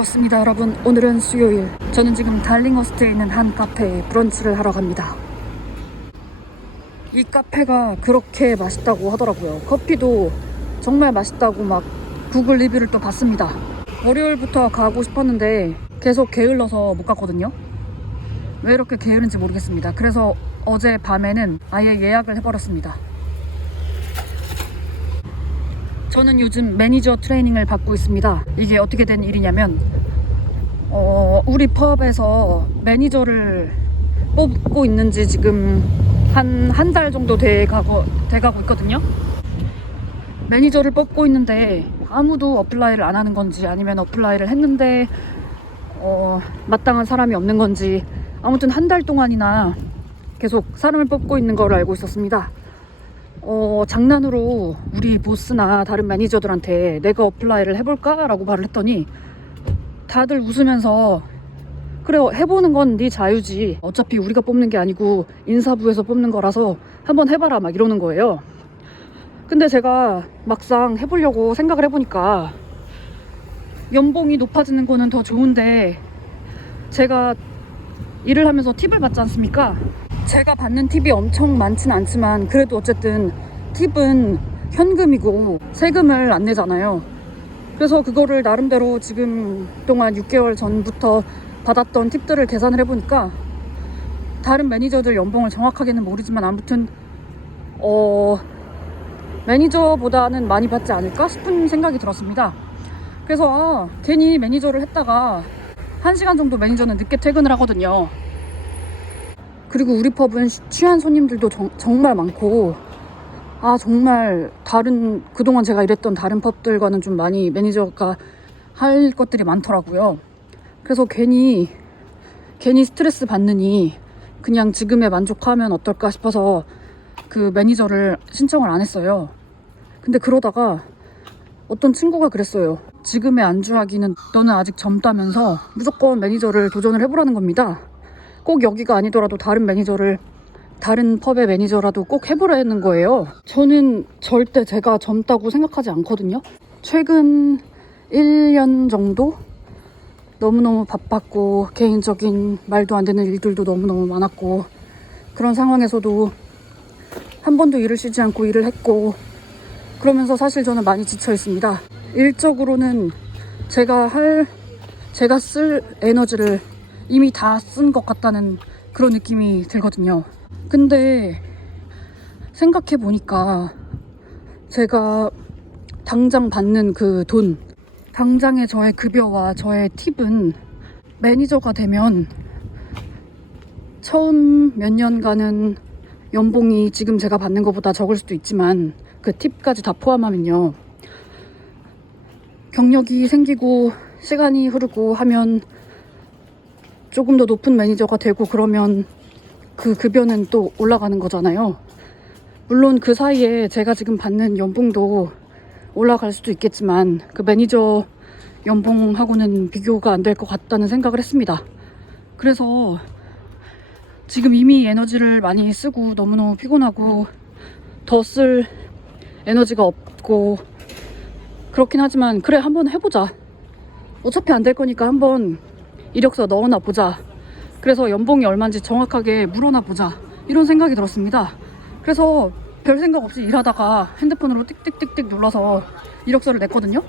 그렇습니다 여러분, 오늘은 수요일. 저는 지금 달링허스트에 있는 한 카페에 브런치를 하러 갑니다. 이 카페가 그렇게 맛있다고 하더라고요. 커피도 정말 맛있다고 막 구글 리뷰를 또 봤습니다. 월요일부터 가고 싶었는데 계속 게을러서 못 갔거든요. 왜 이렇게 게으른지 모르겠습니다. 그래서 어제 밤에는 아예 예약을 해버렸습니다. 저는 요즘 매니저 트레이닝을 받고 있습니다. 이게 어떻게 된 일이냐면 우리 펍에서 매니저를 뽑고 있는지 지금 한 달 정도 돼가고 있거든요. 매니저를 뽑고 있는데 아무도 어플라이를 안 하는 건지, 아니면 어플라이를 했는데 마땅한 사람이 없는 건지, 아무튼 한 달 동안이나 계속 사람을 뽑고 있는 걸 알고 있었습니다. 장난으로 우리 보스나 다른 매니저들한테 내가 어플라이를 해볼까? 라고 말을 했더니 다들 웃으면서 그래, 해보는 건 네 자유지, 어차피 우리가 뽑는 게 아니고 인사부에서 뽑는 거라서 한번 해봐라, 막 이러는 거예요. 근데 제가 막상 해보려고 생각을 해보니까 연봉이 높아지는 거는 더 좋은데 제가 일을 하면서 팁을 받지 않습니까? 제가 받는 팁이 엄청 많진 않지만 그래도 어쨌든 팁은 현금이고 세금을 안 내잖아요. 그래서 그거를 나름대로 지금 동안 6개월 전부터 받았던 팁들을 계산을 해보니까 다른 매니저들 연봉을 정확하게는 모르지만 아무튼 매니저보다는 많이 받지 않을까 싶은 생각이 들었습니다. 그래서 괜히 매니저를 했다가 1시간 정도 매니저는 늦게 퇴근을 하거든요. 그리고 우리 펍은 취한 손님들도 정말 많고, 정말 그동안 제가 일했던 다른 펍들과는 좀 많이 매니저가 할 것들이 많더라고요. 그래서 괜히 스트레스 받느니 그냥 지금에 만족하면 어떨까 싶어서 그 매니저를 신청을 안 했어요. 근데 그러다가 어떤 친구가 그랬어요. 지금에 안주하기는 너는 아직 젊다면서 무조건 매니저를 도전을 해보라는 겁니다. 꼭 여기가 아니더라도 다른 펍의 매니저라도 꼭 해보라는 거예요. 저는 절대 제가 젊다고 생각하지 않거든요. 최근 1년 정도 너무너무 바빴고 개인적인 말도 안 되는 일들도 너무너무 많았고, 그런 상황에서도 한 번도 일을 쉬지 않고 일을 했고, 그러면서 사실 저는 많이 지쳐 있습니다. 일적으로는 제가 쓸 에너지를 이미 다 쓴 것 같다는 그런 느낌이 들거든요. 근데 생각해 보니까 제가 당장 받는 그 돈, 당장의 저의 급여와 저의 팁은 매니저가 되면 처음 몇 년간은 연봉이 지금 제가 받는 것보다 적을 수도 있지만 그 팁까지 다 포함하면요, 경력이 생기고 시간이 흐르고 하면 조금 더 높은 매니저가 되고, 그러면 그 급여는 또 올라가는 거잖아요. 물론 그 사이에 제가 지금 받는 연봉도 올라갈 수도 있겠지만 그 매니저 연봉하고는 비교가 안 될 것 같다는 생각을 했습니다. 그래서 지금 이미 에너지를 많이 쓰고 너무너무 피곤하고 더 쓸 에너지가 없고 그렇긴 하지만, 그래, 한번 해보자. 어차피 안 될 거니까 한번 이력서 넣어놔 보자. 그래서 연봉이 얼마인지 정확하게 물어나 보자, 이런 생각이 들었습니다. 그래서 별 생각 없이 일하다가 핸드폰으로 띡띡띡띡 눌러서 이력서를 냈거든요.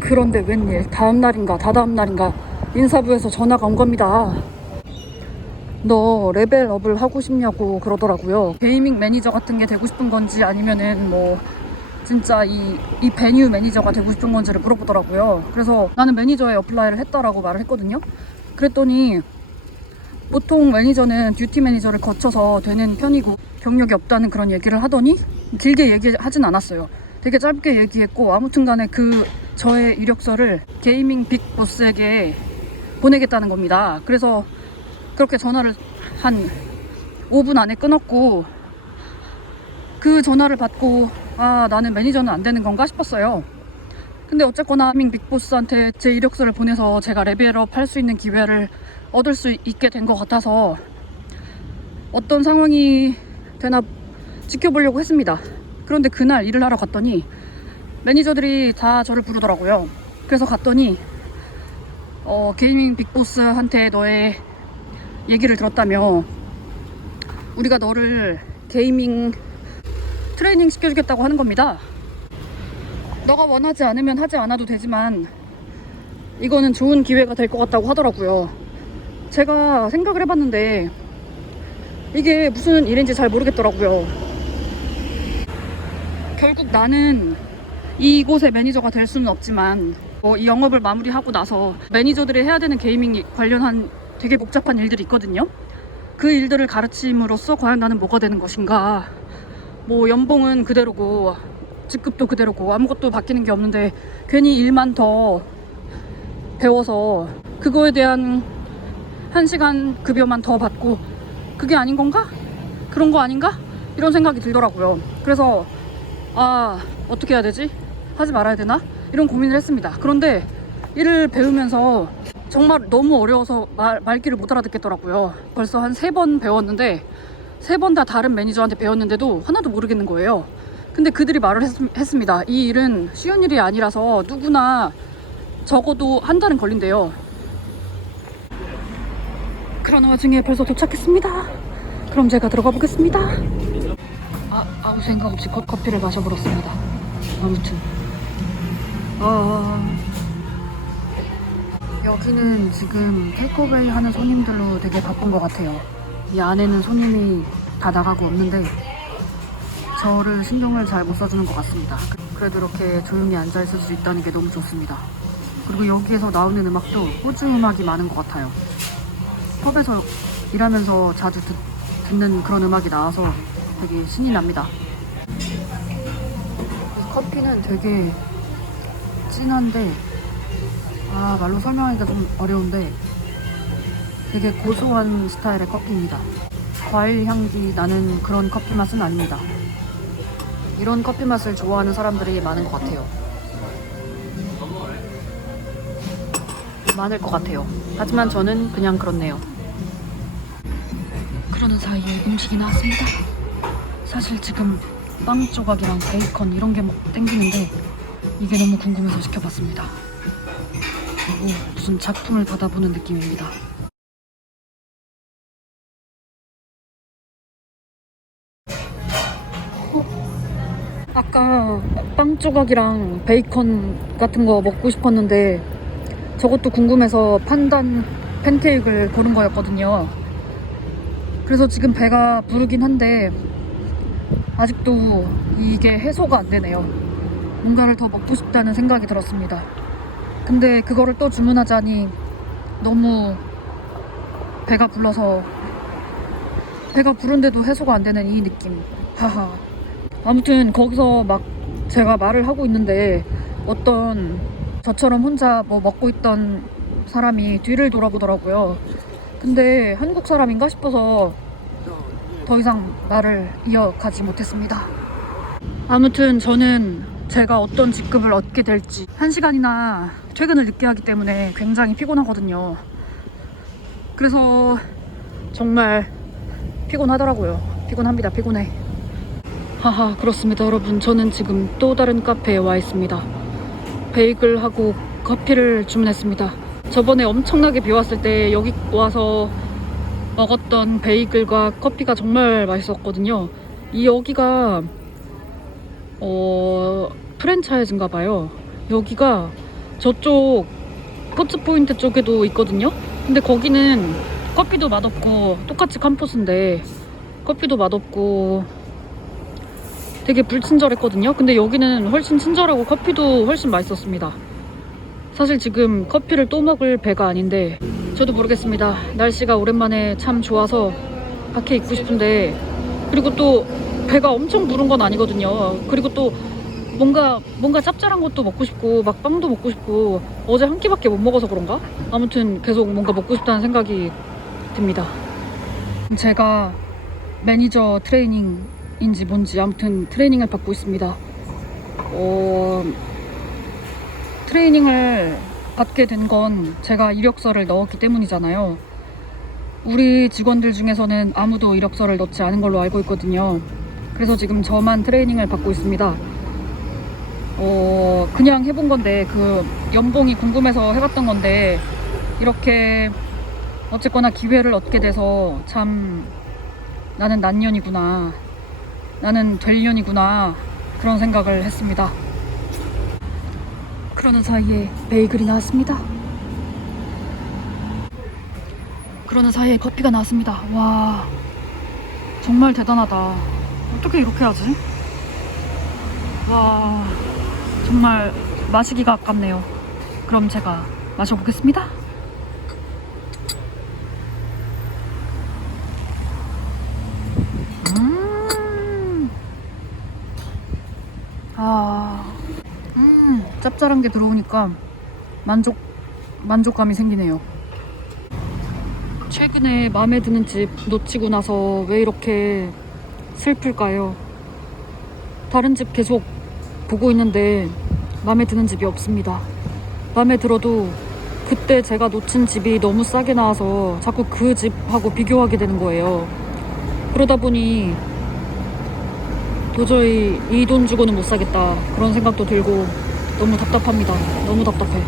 그런데 웬일 다음날인가 다다음날인가 인사부에서 전화가 온 겁니다. 너 레벨업을 하고 싶냐고 그러더라고요. 게이밍 매니저 같은 게 되고 싶은 건지, 아니면은 뭐 진짜 이 베뉴 매니저가 되고 싶은 건지를 물어보더라고요. 그래서 나는 매니저에 어플라이를 했다라고 말을 했거든요. 그랬더니 보통 매니저는 듀티 매니저를 거쳐서 되는 편이고 경력이 없다는 그런 얘기를 하더니 길게 얘기하진 않았어요. 되게 짧게 얘기했고, 아무튼 간에 저의 이력서를 게이밍 빅보스에게 보내겠다는 겁니다. 그래서 그렇게 전화를 한 5분 안에 끊었고, 그 전화를 받고 나는 매니저는 안 되는 건가 싶었어요. 근데 어쨌거나 게이밍 빅보스한테 제 이력서를 보내서 제가 레벨업 할 수 있는 기회를 얻을 수 있게 된 것 같아서 어떤 상황이 되나 지켜보려고 했습니다. 그런데 그날 일을 하러 갔더니 매니저들이 다 저를 부르더라고요. 그래서 갔더니 게이밍 빅보스한테 너의 얘기를 들었다며 우리가 너를 게이밍 트레이닝 시켜주겠다고 하는 겁니다. 너가 원하지 않으면 하지 않아도 되지만 이거는 좋은 기회가 될 것 같다고 하더라고요. 제가 생각을 해봤는데 이게 무슨 일인지 잘 모르겠더라고요. 결국 나는 이곳의 매니저가 될 수는 없지만 이 영업을 마무리하고 나서 매니저들이 해야 되는 게이밍 관련한 되게 복잡한 일들이 있거든요. 그 일들을 가르침으로써 과연 나는 뭐가 되는 것인가. 뭐 연봉은 그대로고 직급도 그대로고 아무것도 바뀌는 게 없는데 괜히 일만 더 배워서 그거에 대한 1시간 급여만 더 받고 그게 아닌 건가? 그런 거 아닌가? 이런 생각이 들더라고요. 그래서 어떻게 해야 되지? 하지 말아야 되나? 이런 고민을 했습니다. 그런데 일을 배우면서 정말 너무 어려워서 말귀를 못 알아듣겠더라고요. 벌써 한 3번 배웠는데 3번 다 다른 매니저한테 배웠는데도 하나도 모르겠는 거예요. 근데 그들이 말을 했습니다. 이 일은 쉬운 일이 아니라서 누구나 적어도 한 달은 걸린대요. 그런 와중에 벌써 도착했습니다. 그럼 제가 들어가 보겠습니다. 아무 생각 없이 커피를 마셔버렸습니다. 아무튼 여기는 지금 테이크어웨이 하는 손님들로 되게 바쁜 것 같아요. 이 안에는 손님이 다 나가고 없는데 저를 신경을 잘 못 써주는 것 같습니다. 그래도 이렇게 조용히 앉아있을 수 있다는 게 너무 좋습니다. 그리고 여기에서 나오는 음악도 호주 음악이 많은 것 같아요. 펍에서 일하면서 자주 듣는 그런 음악이 나와서 되게 신이 납니다. 이 커피는 되게 진한데 말로 설명하기가 좀 어려운데 되게 고소한 스타일의 커피입니다. 과일 향기 나는 그런 커피 맛은 아닙니다. 이런 커피 맛을 좋아하는 사람들이 많은 것 같아요. 많을 것 같아요. 하지만 저는 그냥 그렇네요. 그러는 사이에 음식이 나왔습니다. 사실 지금 빵 조각이랑 베이컨 이런 게 땡기는데 이게 너무 궁금해서 시켜봤습니다. 무슨 작품을 받아보는 느낌입니다. 아까 빵 조각이랑 베이컨 같은 거 먹고 싶었는데 저것도 궁금해서 판단 팬케이크를 고른 거였거든요. 그래서 지금 배가 부르긴 한데 아직도 이게 해소가 안 되네요. 뭔가를 더 먹고 싶다는 생각이 들었습니다. 근데 그거를 또 주문하자니 너무 배가 불러서 배가 부른데도 해소가 안 되는 이 느낌. 하하. 아무튼 거기서 막 제가 말을 하고 있는데 어떤 저처럼 혼자 뭐 먹고 있던 사람이 뒤를 돌아보더라고요. 근데 한국 사람인가 싶어서 더 이상 말을 이어가지 못했습니다. 아무튼 저는 제가 어떤 직급을 얻게 될지 1시간이나 퇴근을 늦게 하기 때문에 굉장히 피곤하거든요. 그래서 정말 피곤하더라고요. 피곤합니다. 피곤해. 하하, 그렇습니다 여러분. 저는 지금 또 다른 카페에 와 있습니다. 베이글하고 커피를 주문했습니다. 저번에 엄청나게 비 왔을 때 여기 와서 먹었던 베이글과 커피가 정말 맛있었거든요. 여기가 프랜차이즈인가 봐요. 여기가 저쪽 포츠포인트 쪽에도 있거든요. 근데 거기는 커피도 맛없고 똑같이 캄포스인데 커피도 맛없고 되게 불친절했거든요. 근데 여기는 훨씬 친절하고 커피도 훨씬 맛있었습니다. 사실 지금 커피를 또 먹을 배가 아닌데 저도 모르겠습니다. 날씨가 오랜만에 참 좋아서 밖에 있고 싶은데 그리고 또 배가 엄청 부른 건 아니거든요. 그리고 또 뭔가 짭짤한 것도 먹고 싶고 막 빵도 먹고 싶고 어제 한 끼밖에 못 먹어서 그런가? 아무튼 계속 뭔가 먹고 싶다는 생각이 듭니다. 제가 매니저 트레이닝인지 뭔지 아무튼 트레이닝을 받고 있습니다. 트레이닝을 받게 된 건 제가 이력서를 넣었기 때문이잖아요. 우리 직원들 중에서는 아무도 이력서를 넣지 않은 걸로 알고 있거든요. 그래서 지금 저만 트레이닝을 받고 있습니다. 그냥 해본 건데 그 연봉이 궁금해서 해봤던 건데 이렇게 어쨌거나 기회를 얻게 돼서 참 나는 난년이구나, 나는 될 년이구나, 그런 생각을 했습니다. 그러는 사이에 베이글이 나왔습니다. 그러는 사이에 커피가 나왔습니다. 와, 정말 대단하다. 어떻게 이렇게 하지? 와, 정말 마시기가 아깝네요. 그럼 제가 마셔보겠습니다. 짭짤한 게 들어오니까 만족감이 생기네요. 최근에 마음에 드는 집 놓치고 나서 왜 이렇게 슬플까요? 다른 집 계속 보고 있는데 마음에 드는 집이 없습니다. 마음에 들어도 그때 제가 놓친 집이 너무 싸게 나와서 자꾸 그 집하고 비교하게 되는 거예요. 그러다 보니 도저히 이 돈 주고는 못 사겠다, 그런 생각도 들고 너무 답답합니다. 너무 답답해.